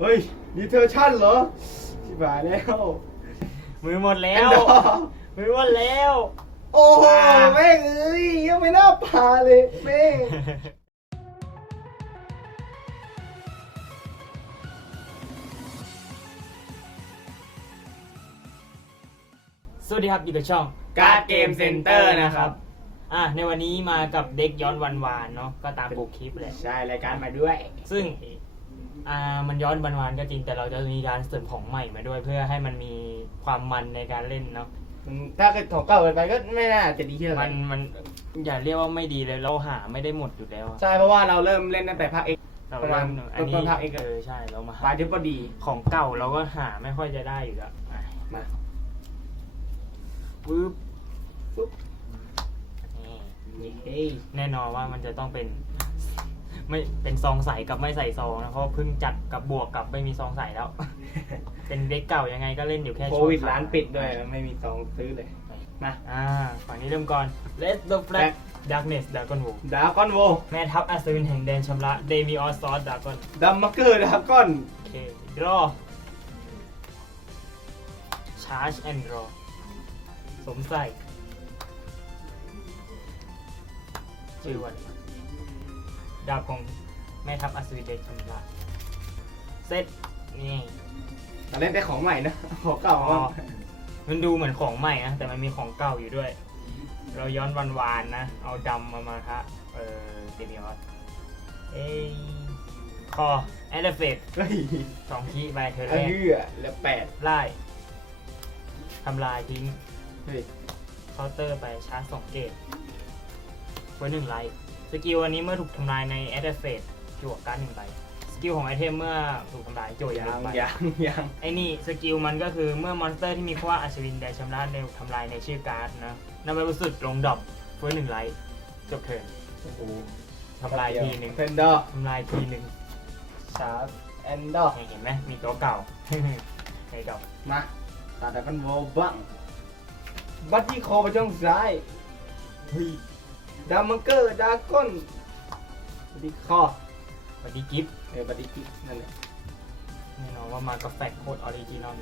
เฮ้ยดีเทอร์ชั่นเหรอชิบหายแล้วมือหมดแล้แอนวดอร์มือหมดแล้ว โอ้โหแม่งเอ้ยยังไม่น่าพาเลยแม่งสวัสดีครับอยู่กับช่องการ์ดเกมเซ็นเตอร์นะครับ อะในวันนี้มากับเด็กย้อนวันวานๆเนาะก็ตามปกคลิปเลยใช่ รายการมาด้วย ซึ่ง อ่ามันย้อนวันวานๆก็จริงแต่เราจะมีการเสริมของใหม่มาด้วยเพื่อให้มันมีความมันในการเล่นเนาะถ้าเกิดของเก่าเกินไปก็ไม่น่าจะดีที่ไหมันมันอย่าเรียกว่าไม่ดีเลยเราหาไม่ได้หมดอยู่แล้วอะใช่เพราะว่าเราเริ่มเล่นตั้งแต่ภาคเอกเราประมาณเริ่อันนี้ต้นๆภาคเอกเออใช่เรามาปหาลายที่พอดีของเก่าเราก็หาไม่ค่อยจะได้อยู่แล้วอะมาปึ๊บปุ๊บนี่เฮ้ยแน่นอนว่ามันจะต้องเป็น ไม่เป็นซองใสกับไม่ใส่ซองนะเพราะเพิ่งจัดกับบวกกับไม่มีซองใส่แล้ว เป็นเด็กเก่ายังไงก็เล่นอยู่แค่โคชั่ววิดควร้านปิดด้วยไม่มีซองซื้อเลยมาอ่าฝั่งนี้เริ่มก่อน Let's the flag Darkness Dragon w o ดากอนโวแม่ทัพอัศวินแห่งแดนชำระ Demi o s o s Dragon ดัมมักเกอร์ดากอนโอเค draw charge and draw สวมใส่ชื่อวัน ดาบของแม่ทัพอัศวินแดนชำระเซตนี่แต่เล่นแต่ของใหม่นะ ของเก่าอ๋อมากมันดูเหมือนของใหม่นะ แต่มันมีของเก่าอยู่ด้วย เราย้อนวันวานๆนะ เอาดำมามาทะเออเดมิออสเอ้ยคอแอนเดอร์เฟกเฮ้ยสองคีย์ใบเธอเอแรกอเหลือแปดไล่ทำลายทิ้ง เฮ้ยเคาน์เตอร์ไปชาร์จสองเกตไว้หนึ่งไลท์ สกิลอันนี้เมื่อถูกทำลายในแอดเดอร์เฟกจั่วการ์ดหนึ่งใบสกิลของไอเทมเมื่อถูกทำลายจั่วอีกหยันึ่งงใบยังยังไอ้นี่สกิลมันก็คือเมื่อมอนสเตอร์ที่มีค่าอัศวินแดนชำระในทำลายในชื่อการ์ดนะนำไปบริสุทธิ์ลงดรอปเพื่อหนึ่งไลท์จบเทิร์นโอ้โหทำลายทีหนึ่งเพนดอร์ทำลายทีหนึ่งชาร์จแอนดอร์เห็นไหมมีตัวเก่า ไอ้เก่ามาตัดดากอนโวบ้าง บัตตี้คอไปช่องซ้ายเฮ้ย ดัมมักเกอร์ดากอนบัตตี้คอสวัสดีกิฟต์เออบัตตี้กิกนั่นแหละแน่นอนว่ามากับแฟกโคตรออริจินอล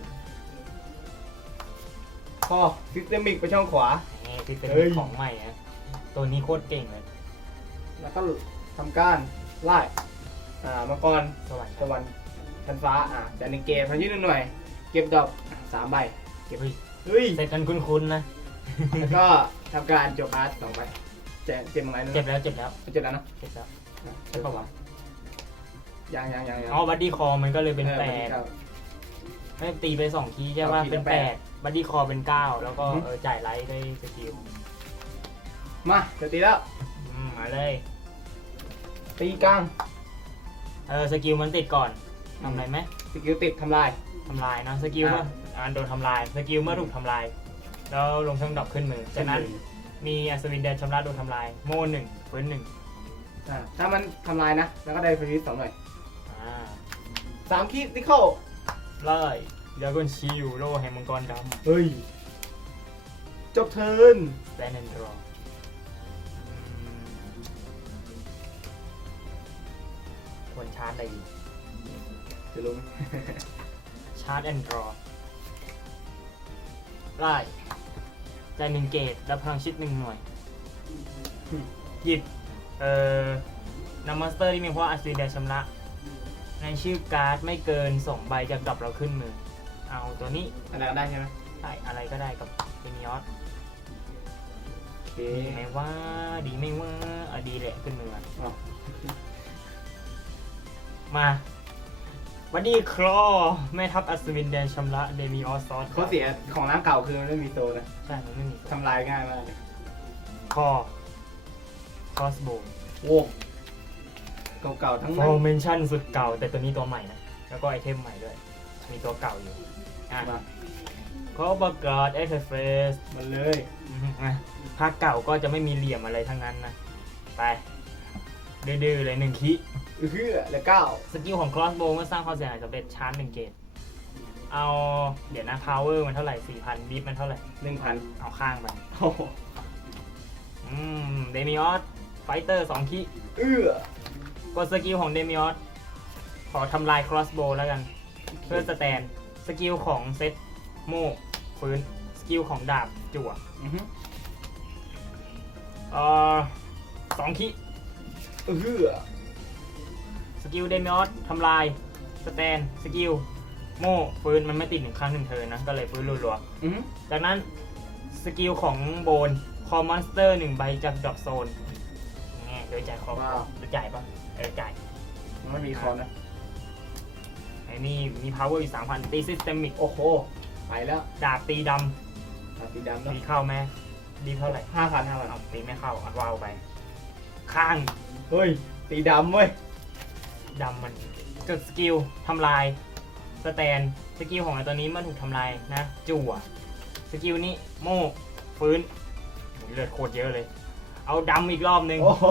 คอซิสเตมิกไปช่องขวา นี่คือเป็นเฮ้ย ของใหม่นะตัวนี้โคตรเก่งเลยแล้วก็ทำการไล่อ่ามังกร สวรรค์ตะวันชั้นฟ้า อะแต่หนึ่งเกมพันยี่หนึ่งหน่วยเก็บดอกอะสามใบ เก็บเฮ้ยเฮ้ย เสร็จกันคุ้นๆนะ แล้วก็ทำการโจบอาร์ตสองใบ เจ็บเจ็บอะไรนะเจ็บแล้วเจ็บแล้วเจ็บแล้วนะเจ็บแล้วอะใช่ปะวะยังยังยังยังอ๋อบัดดี้คอมันก็เลยเป็นออแปบัดดี้ดครับไม่ตีไปสองคีย์ใช่ป่ะสองคีย์เป็นเป็นแปแปดดบัดดี้คอเป็นเก้าแล้วก็อือฮึเออจ่ายไลท์ได้สกิลมาจะตีแล้วอืมมาเลยตีกลางเออสกิลมันติดก่อนทำอะไรไหมสกิลติดทำลาย ทำลายนะสกิลอะเมื่ออ่าโดนทำลายสกิลเมื่อถูกทำลาย แล้วลงช่องดรอปขึ้นมือจากนั้น มีอัศวินแดนชำระโดนทำลาย โม่หนึ่งฟื้นหนึ่งอะถ้ามันทำลายนะ แล้วก็ได้ฟรีสองหน่วยอ่าสามคีที่เข้าไล่ดราก้อนชิวโลแห่งมังกรดำเฮ้ย จบเทิร์นแ a น and draw ควรชาร์จอะไรดี จะรู้ไหม ชาร์จ and draw ไล่ จ่ายหนึ่งเกตรับพลังชิดหนึ่งหน่วย หยิบ เอ่อนำมอนสเตอร์ที่มีเพราะอัศวินแดนชำระ ในชื่อการ์ดไม่เกินสองใบจากดรอปเราขึ้นมือ เอาตัวนี้อะไรก็ได้ใช่ไหมใส่อะไรก็ได้กับเอมิออสโอเคดีไหมว่าดีไหมว่าอะดีแหละขึ้นมืออ๋อมา วันนี้คลอแม่ทัพอัศวินแดนชำระเดมิออสซอสข้อเสียของร้านเก่าคือมันไม่มีโซนะใช่มันไม่มีทำลายง่ายมากเลยคอคอสโบโว้เก่าๆทั้งฟนั้อนร์เมนชั่นสุดเก่า แต่ตัวนี้ตัวใหม่นะ แล้วก็ไอเทมใหม่ด้วย มีตัวเก่าอยู่อะมาเขาประกาศเอ็กซ์เฟสมันเลยภาคเก่าก็จะไม่มีเหลี่ยมอะไรทั้งนั้นนะ ไปดื้อๆเลยหนึ่งคิ เออแล้วเก้าสกิลของ crossbow เมื่อสร้างความเสียหายสำเร็จชาร์จหนึ่งเกตเอาเดี๋ยวนะ power มันเท่าไหร่สี่พันบีมันเท่าไหร่ หนึ่งพันเอาข้างไป โอ้โหอืมเดมิออสไฟเตอร์สองคิเอื้อกดสกิลของเดมิออสขอทำลาย crossbow แล้วกัน เพื่อสแตน สกิลของเซตโมกฟื้น สกิลของดาบจั่วอือฮึเอ่อสองคิเออ สกิลเดมิออสทำลาย สแตน สกิล โม่ฟื้นมันไม่ติดหนึ่งครั้งหนึ่งเทิร์นนะ ก็เลยฟื้นรัวอือฮึๆจากนั้นสกิลของโบน คอมมอนสเตอร์หนึ่งใบจากดอกโซนแง่โดยจ่ายคอมโดยจ่ายปะเออจ่าย มันไม่มีคอนนะ ไอ้นี่มี power อยู่สามพันตีซิสเตมิกโอ้โห ไปแล้วดาบตีดตัดสีดำำเนาะตีเข้าไหมดีเท่าไหร่ห้าพันห้าพันเอาตีไม่เข้าอัดวาวไป ข้าง เฮ้ยตีดำเว้ย ดำมันจดสกิลทำลายสแตนสกิลของไอ้ตัวนี้เมันถูกทำลายนะ จั่วสกิลนี้โม่ฟื้นโหเลือดโคตรเยอะเลย เอาดำอีกรอบนึงโอ้โห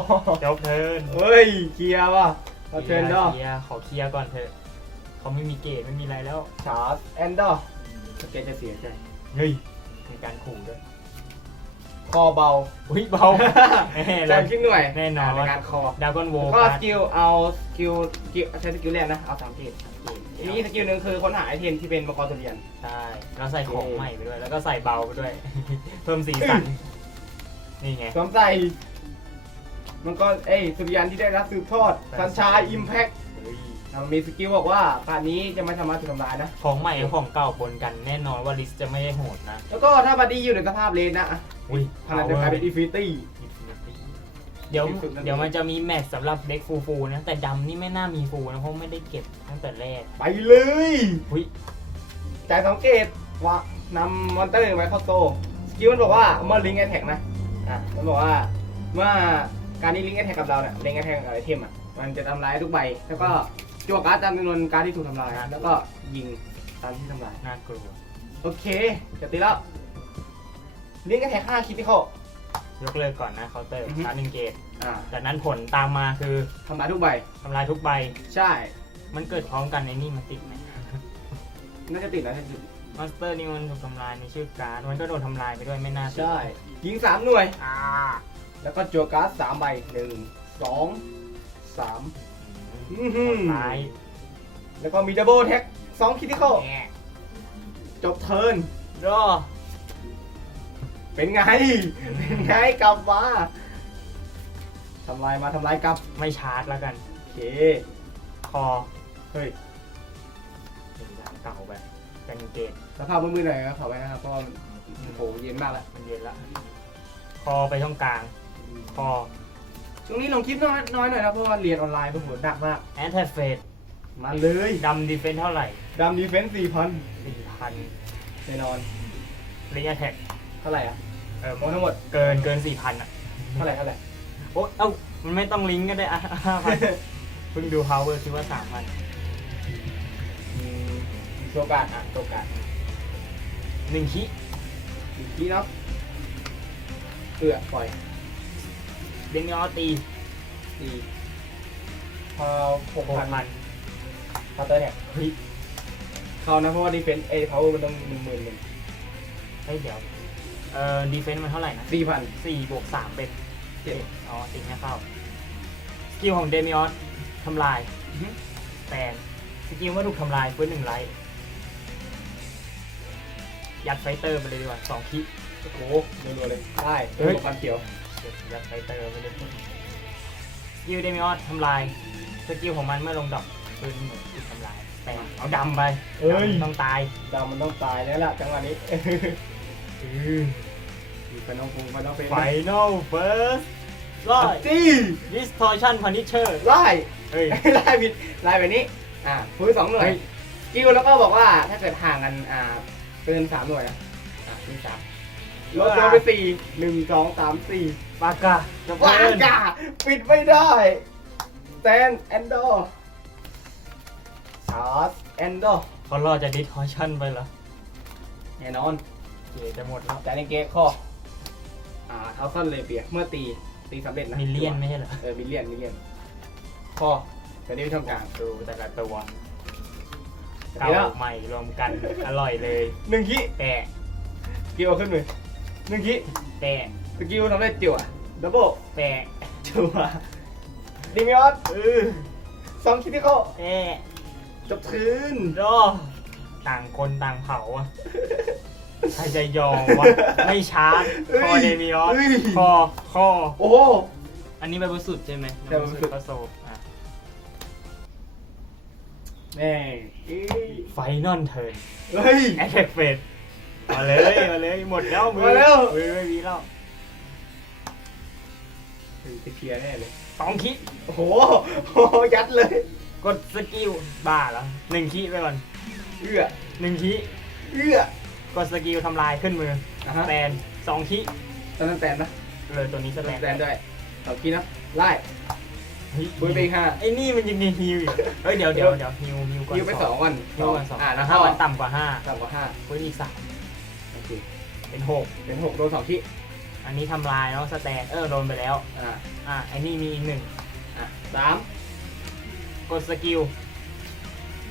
จบเทิร์นเฮ้ยเคลียร์ว่ะเราเทรนดอร์เคลียร์ขอเคลียร์ก่อนเถอะเขาไม่มีเกตไม่มีอะไรแล้วชาร์จแอนดอร์สเกตจะเสียใจเฮ้ยมีการขู่ด้วย คอเบาอุ้ยเบาแน่แรงขึ้นหน่วยแน่นอน ในการคอ ดากอนโวก็สกิลเอาสกิลสกิลใช้สกิลแรกนะ เอาสามเกตมีสกิลหนึ่งคือค้นหาไอเทมที่เป็นมังกรตุเรียน ใช่แล้วใส่ของใหม่ไปด้วย แล้วก็ใส่เบาไปด้วย เพิ่มสีสัน นี่ไง สวมใส่มังกรเอ้ยสุริยันที่ได้รับสืบทอดสัญชาอิมแพค มีสกิลบอกว่าการนี้จะไม่สามารถถูกทำลายนะ ของใหม่กับของเก่าปนกันแน่นอนว่าลิสจะไม่ได้โหดนะ แล้วก็ถ้าบัดดี้อยู่ในสภาพเลนนะอุ้ยพลังจะกลายเป็นอินฟินิตี้ เดี๋ยวที่สุดนั่นเองเดี๋ยวมันจะมีแมตช์สำหรับเด็กฟูฟูๆนะ แต่ดำนี่ไม่น่ามีฟูนะ เพราะไม่ได้เก็บตั้งแต่แรก ไปเลยอุ้ยจ่ายสองเกตว่านำมอนเตอร์ไว้เข้าโซสกิลมันบอกว่าเมื่อลิงก์แอทแทกนะอะมันบอกว่าเมื่อการที่ลิงก์แอทแทกกับเราเนี่ยลิงก์แอทแทกกับไอเทมอะมันจะทำลายทุกใบแล้วก็ จั่วการ์ดตามจำนวนการดที่ถูกทำลายแล้วก็ยิงตามที่ทำลาย น่ากลัวโอเคจะตีแล้วลิงก์แอทแทกห้าคิดที่เข้ายกเลิกก่อนนะเคาน์เตอร์อือฮึ ชาร์จหนึ่งเกตอ่าจากนั้นผลตามมาคือทำลายทุกใบ ทำลายทุกใบ ใช่ มันเกิดพร้อมกันในนี่มันติดไหมน่าจะติดนะน่าจะติดมอนสเตอร์นี่มันถูกทำลายในชื่อการ์ดมันก็โดนทำลายไปด้วยไม่น่าติดใช่ ยิงสามหน่วย อ่าแล้วก็จั่วการ์ดสามใบหนึ่งสองสาม อื้อหือตายแล้วก็มีดับเบิลแท็กสองคิดที่เข้าแง่จบเทิร์นรอเป็นไง เป็นไงกลับมาทำลายมาทำลายกลับ ไม่ชาร์จแล้วกัน โอเค คอเฮ้ยเป็นยางเก่าไปเป็นเกตสภาพมืดๆหน่อยครับขอไว้นะครับเพราะว่าโอ้โหเย็นมากแล้วมันเย็นละ คอไปช่องกลาง คอ ช่วงนี้ลงคลิปน้อยน้อยหน่อยนะเพราะว่าเรียนออนไลน์เพิ่งหมดหนักมาก แอนเทเฟดมาเลยดำดีเฟนเท่าไหร่ดำดีเฟนซ์สี่พันสี่พันแน่นอนรีแอทแทกเท่าไหร่อะเออโอ้ทั้งหมดเกินเกินสี่พันอะ เท่าไหร่เท่าไหร่โอ้เอ้ามันไม่ต้องลิงก์ก็ได้อะห้าพันเพิ่งดู power คิดว่าสามพันอืมโซกาดอะโซกาดหนึ่งคิอีกทีเนาะเอือปล่อย เดมิออตีตีพอหกหกพันพันพาเตอร์แท็กเฮ้ยเขานะเพราะว่าดีเฟนซ์เอพาวเวอร์มันต้องหนึ่งหมื่นหนึ่งเฮ้ยเดี๋ยว เอ่อดีเฟนต์มันเท่าไหร่นะสี่พันสี่บวกสามเป็นเจ็ดอ๋อตีไม่เข้า สกิลของเดมิออสทำลายแตนสกิลว่าถูกทำลายเพื่อหนึ่งไลท์ยัดไฟเตอร์ไปเลยดีกว่าสองคิโอ้โหรัวๆเลย ได้เฮ้ยตัวกันเขียว ยัดไฟเตอร์ไปเลยสกิลเดมิออสทำลายสกิลของมันเมื่อลงดอกปืนเหมือนถูกทำลาย แต่เอาดำไปเอ้ย ดำต้องตายดาวมันต้องตายแล้วล่ะจังหวะนี้อือมีไปน้องพุงไปน้องเฟนไฟนอลเฟิร์สไล่จี้ distortion punisher ไล่เฮ้ย ไล่ผิดไล่แบบนี้ อ่าฟื้นสองหน่วยเฮ้ยกิวแล้วก็บอกว่าถ้าเกิดห่างกันอ่าเกินสามหน่วยนะอ่าขึ้นสามลดลงไปสี่หนึ่งสองสามสี่ ปากกาจะว้าเพิ่นกาปิดไม่ได้แซนแอนดอร์ชาร์สแอนดอร์เขารอจะ distortion ไปเหรอแน่นอนเกจะหมดแล้วจานิเกะข้ออ่าเท้าสั้นเลยเปียเมื่อตีตีสำเร็จนะมิลเลียนไม่ใช่เหรอเออมิลเลียนมิลเลียนข้อจะได้ไม่ทำกลางดูแต่ละตัวแต่เก่าแล้วใหม่รวมกันอร่อยเลยหนึ่งคิแต่กิวเอาขึ้นมือหนึ่งคิแต่ สกิลทำได้จิ๋วอะดับเบิลแต่จั่วดิมิออสเออสองคิที่เข้าแต่จบทืนรอต่างคนต่างเผาอะใครจะยอมวะไม่ชาร์จคอเดมิออสเฮ้ยคอคอโอ้โหอันนี้แบบสุดใช่ไหมใช่แบบสุดก็โซอะแม่งเอ้ยไฟนอลเทิร์นเฮ้ยแอคแท็กเฟสมาเลย มาเลย หมดแล้วมือมาแล้วมือไม่มีแล้วเฮ้ย จะเคลียร์แน่เลยสองคิโอ้โหโอ้โหยัดเลยกดสกิลบ้าแล้วหนึ่งคิไปก่อนเอื้อหนึ่งคิเอื้อกดสกิลทำลายขึ้นมืออะฮะแตนสองคิตอนนั้นแตนนะเลยตัวนี้สตอนแตนั้นนแตนด้วยเอาคีนะไล่เฮ้ยคุยไปอีกห้าไอ้นี่มันยังมีฮิวอีกเฮ้ยเดี๋ยวเดี๋ยวเดี๋ยวฮิวฮิวก่อนยิวไปสองวันฮิวก่อนสองอ่าแล้แล้ววถ้าก็มันต่ำกว่าห้าต่ำกว่าห้าคุยอีกสามโอเคเป็นหกเป็นหกโดนสองที่ อันนี้ทำลายเนาะสแตนเออโดนไปแล้ว อ่าอะไอ้นี่มีอีกหนึ่งอะสามกดสกิล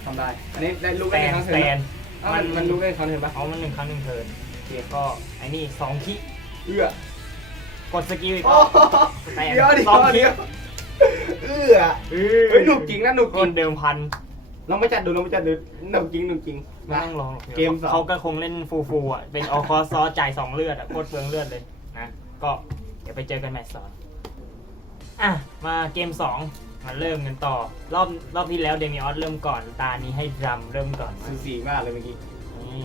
ทำได้อันนี้ได้ลูกแตได้นครั้งสเทิแตร์นนปะอ้าวมันมันลูกได้ครั้งเทิร์นปะเอามันหนึ่งครั้งหนึ่งเทิร์นโอเคก็ไอ้นี่สองคิเอื้อกดสกิลอีกโอ้รอบแตนเดี๋ยวเดี๋ยสองวคิเดี๋ยวเอื้อเฮ้เฮ้ยหนุกจริงนะหนุกคจรินงเดิมพันลองไปจัดดูลองไปจัดดูหนุกจริงหนุกจริงไม่นะ ต้องลองหรอกเกมสอง เขาก็คงเล่นฟูฟูๆอะเป็นออคอซอจ่ายสองเลือดอะโคตรเปลืองเลือดเลยนะ ก็เดี๋ยวไปเจอกันแมตช์สองอะ มาเกมสองมาเริ่มกันต่อ รอบรอบที่แล้วเดมิออสเริ่มก่อนตานี้ให้ดรัมเริ่มก่อนสูสีมากเลยเมื่อกี้ นี่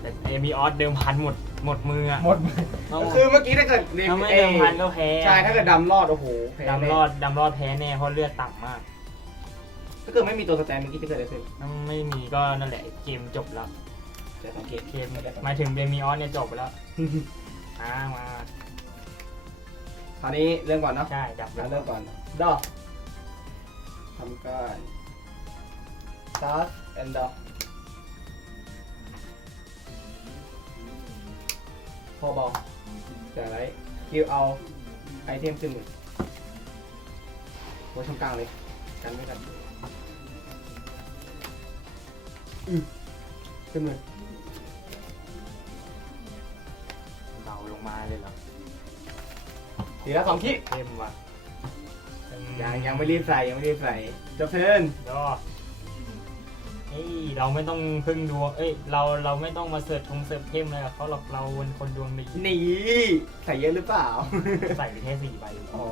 แต่เดมิออสเดิมพันหมดหมดมืออะหมดเอาคือเมื่อกี้ถ้าเกิดถ้าไม่เดิมพันก็แพ้ใช่ถ้าเกิดดำรอดโอ้โหแพ้ดำรอดดำรอดแพ้แน่เพราะเลือดต่ำมาก ถ้าเกิดไม่มีตัวสแตนเมื่อกี้จะเกิดอะไรขึ้นถ้าไม่มีก็นั่นแหละเกมจบแล้วจะสังเกตเกมหมายถึงเดมิออสเนี่ยจบไปแล้วอ่ามา ตอนนี้เริ่มก่อนเนาะใช่ดับอะแล้วเริ่มก่อน ดอกทำการ start and dog พอบอลแต่ไรคิวเอาไอเทมขึ้นมือไว้ช่องกลางเลย กันไม่กันอือขึ้นมือเบาลงมาเลยเหรอ ทีละสองขี้เข้มว่ะยังยังไม่รีบใส่ยังไม่รีบใส่จบเทิร์นยอดเฮ้ยเราไม่ต้องพึ่งดวง เอ้ย เราเราไม่ต้องมาเสิร์ชทงเสิร์ชเข้มเลยอะเพราะเราเราเป็นคนดวงดีหนีใส่เยอะหรือเปล่า ใส่ไปแค่สี่ใบอ๋อ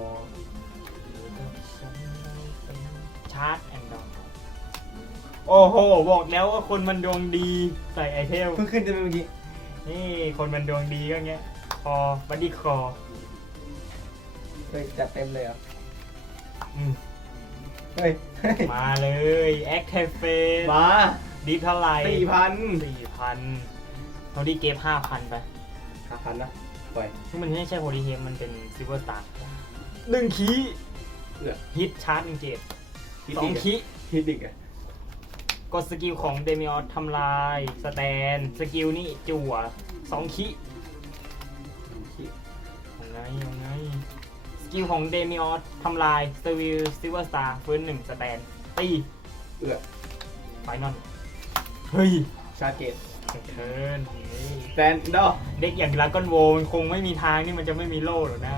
ชาร์จแอนด์ดาวโอ้โห บอกแล้วว่าคนมันดวงดีใส่ไอเทมเพิ่งขึ้นจะเมื่อกี้ นี่คนมันดวงดีก็เงี้ยคอบัดดี้คอ เฮ้ยจัดเต็มเลยเหรอะอืมเฮ้ยมาเลยแอคเทฟเฟสมาดีเท่าไหร่สี่พันสี่พันโทดี้เกฟห้าพันไปห้าพันนะปล่อยที่มันไม่ใช่โพลีเฮมมันเป็นซิลเวอร์สตาร์หนึ่งคีเอื้อฮิตชาร์จหนึ่งเกตฮิตสอดิงกอะคีฮิตดิกอะกดสกิลของเดมิออสทำลายสแตนสกิลนี่จั่วสองคียังไงยังไงส กิลของเดมิออสทำลายสวิลซิลเวอร์สตาร์ฟื้นหนึ่งสแตนตีเอื้อไฟนอลเฮ้ยชาร์จเกตเทิร์นนี่แซนดอเด็กอย่างดราก้อนโวมันคงไม่มีทางที่มันจะไม่มีโล่หรอกนะ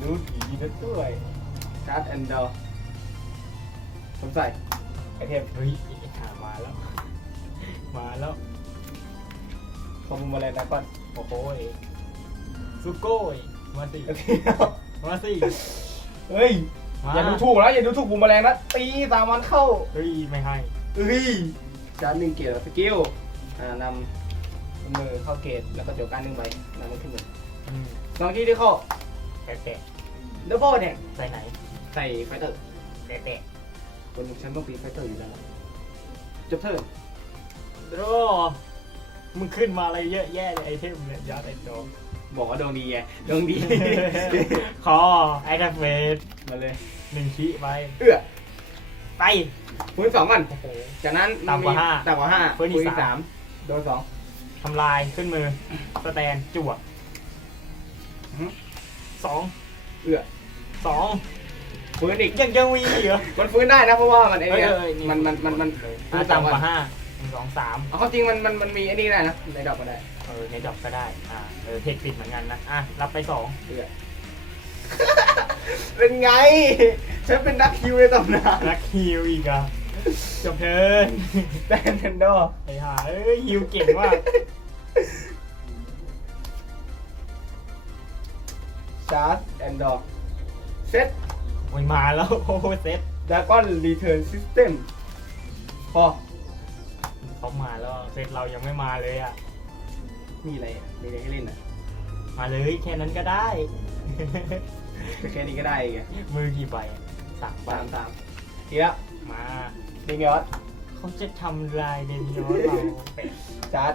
รู้ผีนะด้วยชาร์จแอนด์ดอผมใส่ไอเทมเฮ้ยหามาแล้ว มาแล้วคอมบูมาเลยนะก่อนโอ้โห ยซุโก้ยมาสิโอเคมาสิเฮ้ยมาอย่าดูถูกนะอย่าดูถูกบูมแมลงนะตีตามมันเข้าเฮ้ยไม่ให้เอ้ยชาร์จหนึ่งเกตสกิลอ่านำมือเข้าเกตแล้วก็เดี๋ยวการหนึ่งใบนำมันขึ้นมืออืมลองที่ที่เข้าแปะแปะดับเบิลเนี่ยใส่ไหนใส่ไฟเตอร์แปะแปะคนหนึ่งฉันต้องตีไฟเตอร์อยู่แล้วจบเทิร์นโดมึงขึ้นมาอะไรเยอะแยะเลยไอเทมเนี่ยยัดไอโด บอกว่าดวงดีไงดวงดี คอไอทัฟเฟสมาเลย หนึ่งชี้ไปเอื้อไปพื้นสองก่อนโอ้โห จากนั้นต่ำกว่าห้าต่ำกว่าห้าพื้นอีกอีกสาสาม มโดนสองทำลายขึ้นมือ สแตนจั่วอื้อหือสองเอื้อสองฟื้นอีกยังยังมีอีกเหรอ มันฟื้นได้นะเพราะว่ามันไอ้เอ้ยเนี่ยเอ้ยนี่มันมันมันมันอะต่ำกว่าห้าหนึ่งสองสามเอาเข้าจริงมันมันมันมีไอ้นี่ได้นะในดอกมันได้ เออในดอกก็ได้ อ่า เออเทคปิดเหมือนกันนะ อะ รับไปสองเอื้อเป็นไง ฉันเป็นนักฮิวในตำนานนักฮิวอีกอะจบเทินแบนเทนโดไอ้ห่าเอ้ยฮิวเก่งมากชาร์จแอนด์ดอกเซตโอ้ยมาแล้ว โอ้โหเซ็ตดากอนรีเทิร์นซิสเต็มพอเขามาแล้วเซ็ตเรายังไม่มาเลยอะ มีอะไรอะมีอะไรให้เล่นอะมาเลยแค่นั้นก็ได้แค่นี้ก็ได้ไงมือกี่ใบอะสามใบสามสามทีละมาเดมิออสเขาจะทำลายเดนิโอสเราเป็ดชาร์จ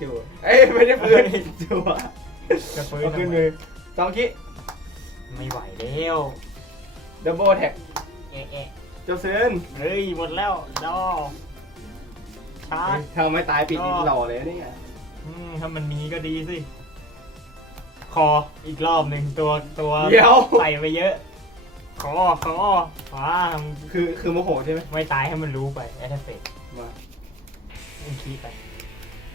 จูเอ้ยไม่ได้ปืนจูจะฟื้นเอาทำขึ้นไมมือสองคิไม่ไหวแล้วดับเบิลแท็กเอะเอะจบเซนเฮ้ยหมดแล้วดอชาร์จถ้าไม่ตายปิดก็หล่อเลยเนี่ย อืมถ้ามันมีก็ดีสิ คออีกรอบหนึ่งตัวตัวเดี๋ยว ใส่ไปเยอะ คอคอว้าคือคือโมโหใช่ไหมไม่ตายให้มันรู้ไปแอทเฟกมาหนึ่งคีไป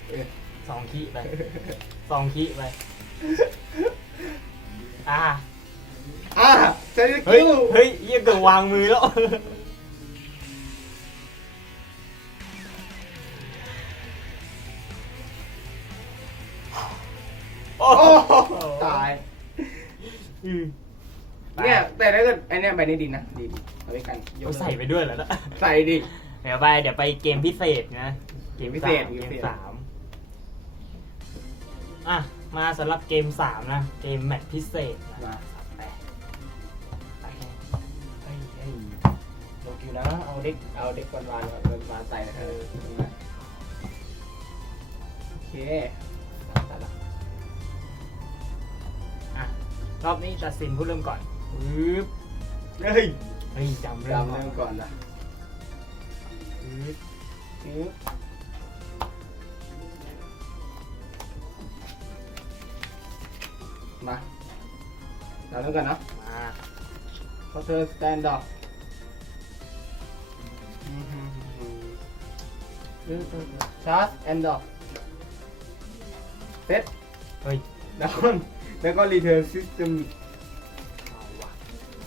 เอ้ยสองคีไปสองคีไปอ่าอะใช้สเฮ้ยกิล เฮ้ยเยี่ยเกือบวางมือแล้ว ตายอืมเนี่ยแต่ถ้าเกิดไอเนี่ยใบนี้ดีนะดีดีเอาไว้กันยกเอาใส่ไปด้วยเหรอนะใส่ดิ เดี๋ยวไปเดี๋ยวไปเกมพิเศษนะเกมพิเศษสามเกเกมพิมเศษ สามอะมาสำหรับเกมสามนะ เกมแมตช์พิเศษนะมาสามแปดไปเฮ้ยเฮ้ยลงคิวนะเอาเด็กเอาเด็กก่อนวานก่อนวานวานใส่นะเออโอเค รอบนี้ตัดสินผู้เริ่มก่อนปึ๊บเฮ้ยเฮ้ยจำเริ่มจำก่อนเริ่มก่อนละปึ๊บปึ๊บมาเราเริ่มกันเนาะมาพอเธอสแตนดอร์ชาร์จแอนด์ดอร์เซตเฮ้ยดากอน แล้วก็รีเทิร์นซิสเต็มเอาว่ะ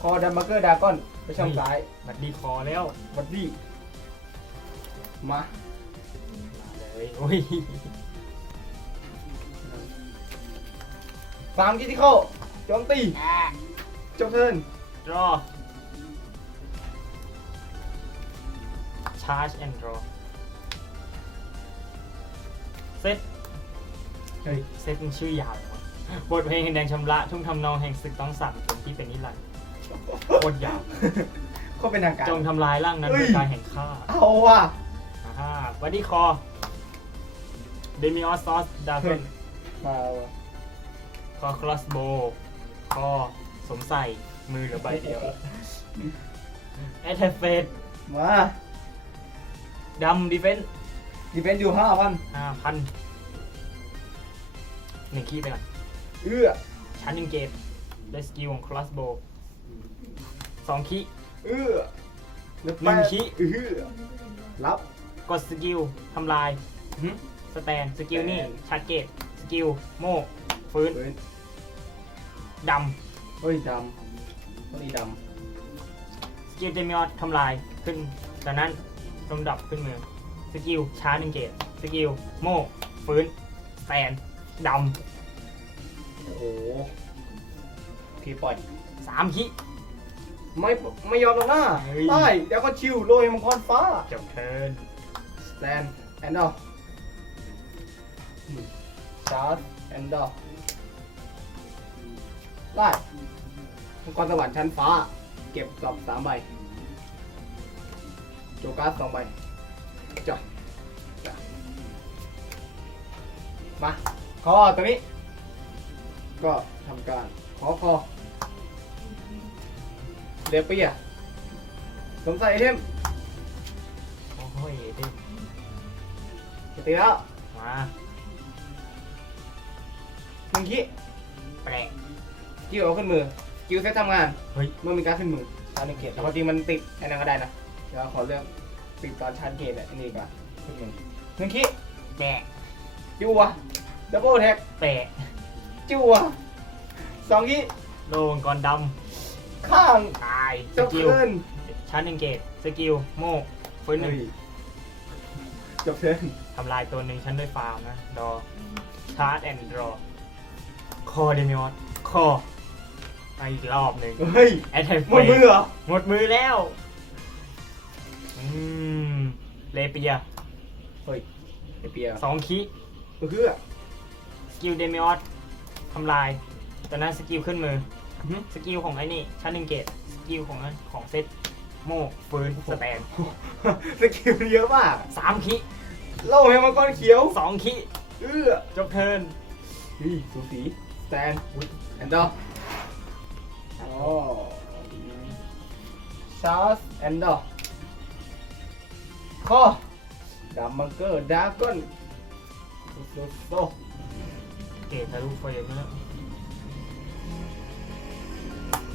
คอดัมเบอร์เกอร์ดากอนไปช่องซ้ายบัดดี้คอแล้วบัดดี้มามาเลยโอ้ยสามคิที่เข้าโจมตีจบเทิร์นรอ charge and draw เซตเฮ้ยเซตมันชื่อยาวเลยวะ บทเพลงแห่งแดงชำระทุ่งทำนองแห่งศึกต้องสั่นเป็นที่เป็นนิรันดร์โคตรยาวก็เป็นทางการ จงทำลายร่างนั้นเฮ้ด้วยยกายแห่งข้าเอาว่ะอ่าบัดดี้คอเดมิออสซอสดาเกนมาว่ะคอคลอสโบคอสวมใส่มือเหลือใบเดียวแอทเฟสมาดำดิเฟนดีเฟนอยู่ห้าพันห้าพันหนึ่งคีย์ไปก่อน เอื้อชั้นหนึ่งเกตได้สกิลของคลอสโบสองคีย์เอื้อแล้วหนึ่งแปดขี้เอื้อรับกดสกิลทำลายหึสแตนสกิลนี่สแตนชาร์จเกตสกิลโมกฟื้นเฮ้ยดเฮ้ยดำต้องดีดำสกิลเดมิออสทำลายขึ้นจากนั้นลำดับขึ้นมือสกิลชาร์จหนึ่งเกตสกิลโมกฟื้นสแตนดำ โอ้โหทีปล่อยำสามคีย์ไม่ไม่ยอมหรอกนะเฮ้ยได้แล้วก็ชิวโรยมังกรฟ้าจบเทิร์นสแตนแอนด์ดอชาร์จแอนด์ดอได้มังกรสวรรค์ชั้นฟ้า เก็บกลับสามใบโจการ์ดสองใบจ้ะจ้ะมาขอตัวนี้ ก็ทำการขอคอเรียบเปียสวมใส่ไอเทมโอ้ยเด็กจะตีแล้วมาหนึ่งขี้แปลก กิ้วเอาขึ้นมือ กิ้วเซตทำงานเฮ้ย เมื่อมีการดขึ้นมือชาร์จหนึ่งเกตแต่ความจริงมันติดไอ้นั่นก็ได้นะเดี๋ยวขอเลือกติดตอนชาร์จเกตอะอันนี้ดีกว่าขึ้นมือหนึ่งขี้แปลกจิ้ววะดับเบิลแท็กแปลก จิ้ววะสองขี้โลงกรดข้างำตายสเจ้ากิลเทิร์นชาร์จหนึ่งเกตสกิลโมกฟื้นหนึ่งเฮ้ยจบเทิร์นทำลายตัวหนึ่งชั้นด้วยฟาร์มนะ ดอชาร์จแอนด์ดรอคอเดมิออสคอมาอีกรอบหนึ่งเฮ้ยแอทแทกหมดมือเหรอหมดมือแล้วอืมเลเปียเฮ้ยไอเปียสองคิ เพื่อสกิลเดมิออส ทำลายตอนนั้นสกิลขึ้นมือสกิลของไอ้นี่ชั้นหนึ่งเกตสกิลของนั้นของเซตโมกฟื้นสแตนสกิลเยอะมากสามคิเล่าให้มังกรเขียวสองคิเอื้อจบเทิร์นเฮ้ยสูสีสแตนแอนดอร์อ๋อชาร์สแอนดอร์ข้อดัมมังเกอร์ดากอนโซโซ เกตทะลุเฟรมแล้ว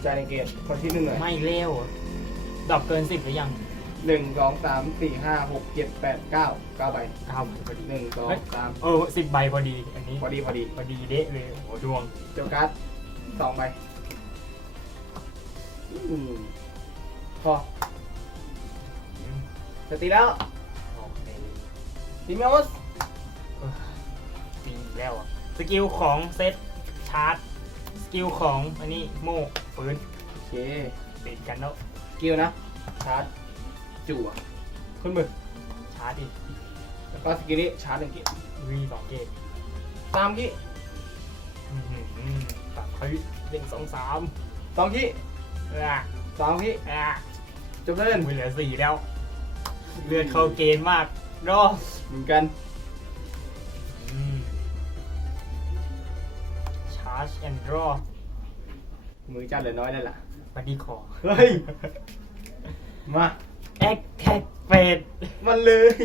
จายในเกมคนที่หนึ่งเลยไม่เร็วดรอปเกินสิบหรือยังหนึ่งสองสามสี่ห้าหกเจ็ดแปดเก้าเก้าใบเก้าใบพอดีหนึ่งสองสามเออสิบใบพอดีอันนี้พอดีพอดีพอดีเด๊ะเลยโอ้ดวงเจ้าการ์ดสองใบอืมพออืมจะตีแล้วโอเคดิมิโอสเออตีอีกแล้วอะ สกิลของเซตชาร์จ สกิลของอันนี้โมกฟื้นโอเคติดกันแล้วสกิลนะ ชาร์จ จั่วขึ้นมือชาร์จอีกแล้วก็สกิลนี้ชาร์จหนึ่งเกตวีสองเกตสามขี้อื้อหือตัดเฮ้ยหนึ่งสองสามสองขี้อะสองขี้อะจบเล่นมือเหลือสี่แล้ว เลือดเข้าเกณฑ์มากรอเหมือนกัน ชาร์จแอนด์รอมือจัดเหลือน้อยแล้วล่ะ บัดดี้คอเฮ้ย มา แอคแท็กเฟดมันเลย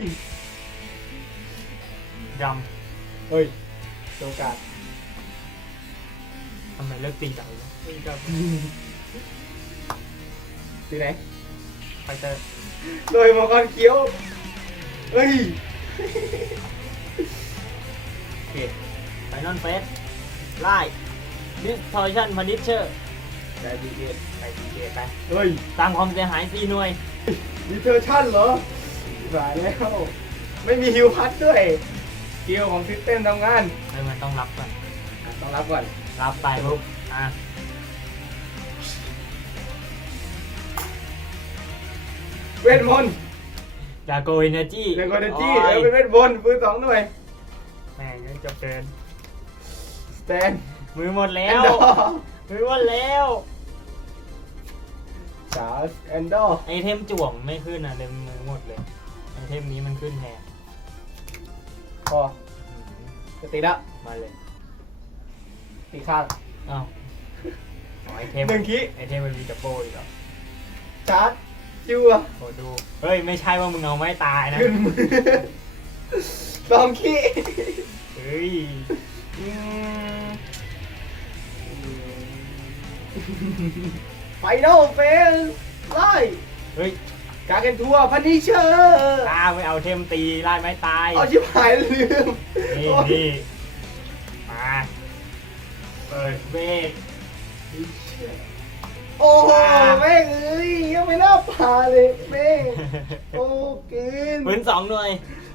ดเฮ้ยโอกาสำทำไมเลิกตีจังเลยตีกับตีไหนไฟเตอร์โดยมังกรเขียวเฮ้ยโอเคไฟนอลเฟสไล่ ดิสทอร์ชันพันิชเชอร์ได้ดีเกตไปทีเกไปเฮ้ยตามความเสียหายสี่หน่วย ดีเทอร์ชั่นเหรอสายแล้ว ไม่มีฮิวพัดด้วยเกียวของซิสเต็มทำงานเฮ้ยมันต้องรับก่อน อะต้องรับก่อน รับไปปุ๊บอะเวทมนต์ดาโกเอเนจีเดกอนเนจี้แล้วเป็นเวทมนต์ปืนสองหน่วยแม่งจบเกิน สแตน มือหมดแล้แอนว ดอร์มือหมดแล้ว ชาร์สแอนดอร์ไอเทมจ่วงไม่ขึ้นอะเต็มมือหมดเลย ไอเทมนี้มันขึ้นแทนพอจะตีละมาเลยตีข้างอ้าวอ๋อไอเทมหนึ่งคิไอเทมมันมีจับโบอีกเหรอชาร์จจัวโอ้ดู เฮ้ย ไม่ใช่ว่ามึงเอาไม้ตายนะ ขึ้นมือสองคิเฮ้ย ไฟนอลเฟสไล่เฮ้ยการเกนทัวร์พันนิเชอร์ตาไม่เอาเทมตีไล่ไม้ตาย เอาชิบหายลืมนี่โอ้ยนี่มาเปิดเวทโอ้โหแม่งเอ้ยยังไม่น่าพาเลยแม่งโอ้กินพื้นสองหน่วย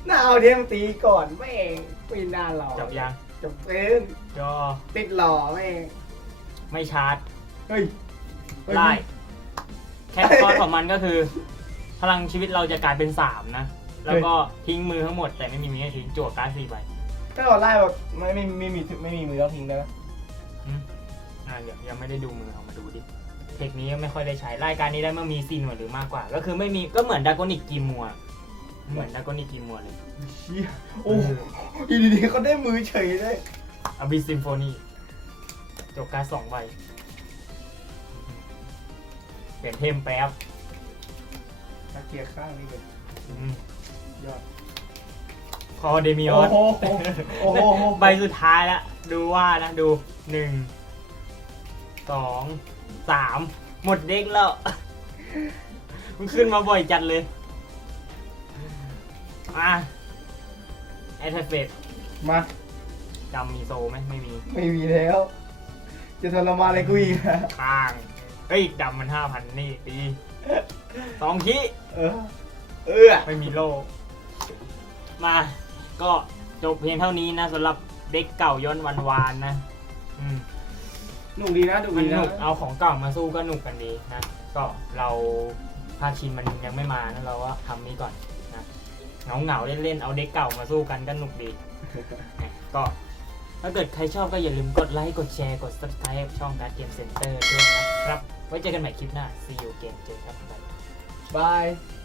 น่าเอาเทมตีก่อนแม่งไม่น่าหล่อจบยังจบเป็นจอติดหล่อแม่งไม่ชาร์จ เฮ้ยเฮ้ยไล่แค่คอร์สของมันก็คือ พลังชีวิตเราจะกลายเป็นสามนะ แล้วก็ทิ้งมือทั้งหมดแต่ไม่มีมือให้ทิ้งจั่วการ์ดสี่ใบถ้าเราไล่แบบไม่ไม่ไม่มีไม่มีมือแล้วทิ้งได้ไหมอืมอ่าเดี๋ยวยังไม่ได้ดูมือเอามาดูดิ เทคนี้ไม่ค่อยได้ใช้รายการนี้ได้เมื่อมีซีหน่วยหรือมากกว่า ก็คือไม่มีก็เหมือนดากอนิกกีมัว เหมือนดากอนิกกีมัวเลยเชี่ยโอ้อยู่ดีๆเขาได้มือเฉยเลยอบิซิมโฟนีจบการดสองใบ เปลี่ยนเทมแป๊บตะเกียร์ข้างนี่เลยอืมยอด คอเดมิออส โอ้โหโอ้โหใบสุดท้ายแล้วดูว่านะดูหนึ่งสองสามหมดเด้งแล้ว มันขึ้นมาบ่อยจัดเลยอะแอทเฟตมาจำมีโซไหมไม่มี ไม่มีแล้ว จะทรมานอะไรกูอีกอะข้าง เฮ้ยดำมันห้าพันนี่ตีสองคีเออเออไม่มีโลมาก็จบเพียงเท่านี้นะสำหรับเด็กเก่าย้อนวันวานนะ อืมหนุกดีนะหนุกมันดีหนะนุกเอาของเก่ามาสู้ก็หนุกกันดีนะ ก็เราภาคินมันยังไม่มานะเราก็ทำนี้ก่อนนะเหงาเหงาๆเล่นๆเอาเด็กเก่ามาสู้กันก็หนุกดีนะก็ ถ้าเกิดใครชอบก็อย่าลืมกดไลค์ กดแชร์ กด subscribe ช่องการเกมเซ็นเตอร์ด้วยนะครับ ไว้เจอกันใหม่คลิปหน้า see you again เจอกันครับบ๊ายบาย